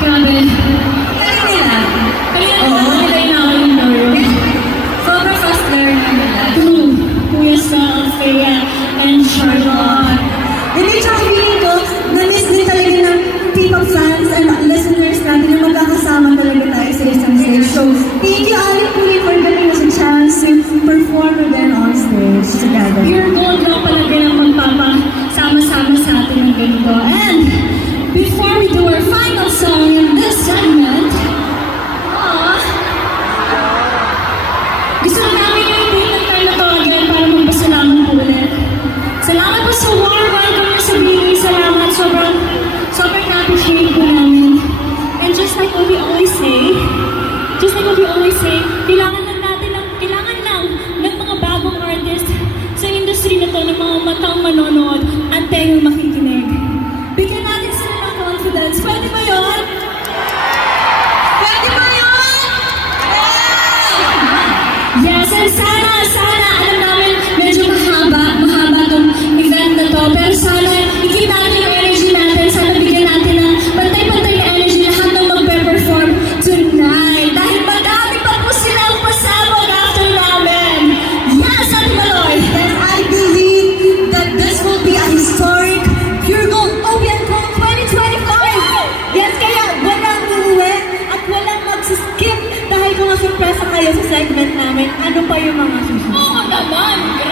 Grabe. Kaya nila. Kaya nila yung Loro. Sobrang fast learner nila. True. Kuya Sal, Freya, and Charlotte. Hindi siya feeling ko, na-miss din talaga ng P-pop fans and listeners natin na magkakasama talaga tayo sa isang stage. So, thank you, Ali Puli, for giving us a chance to perform again on stage together. Pure gold lang pala din ang magpapasama-sama sa atin ng ganito. And before we do our final song in this segment, gusto na namin yung take ng time na to again para magpasalamat po ulit. Salamat po sa warm welcome niyo sa BE. Salamat. Sobrang na-appreciate po namin. And just like what we always say, kailangan lang ng mga bagong artist sa industry na to, ng mga matang manonood at tengang makikinig. Bigyan natin sila ng confidence. Pwede ba yun? Pwede ba yun? Yes, and sana, alam namin, medyo mahaba tong event na to, pero sana, ikita natin yung energy natin, sana bigyan natin ng pantay-pantay na energy lahat ng magpe-perform tonight. Dahil madami pa po silang pasabog after namin. Yes, Ate Maloy! Yes, I believe that this will be a historic Pure Gold Open Gold 2025! Yes, kaya walang uuwi at walang mag-skip dahil kung na-surpresa kayo sa segment namin, ano pa yung mga susunod? Oo naman!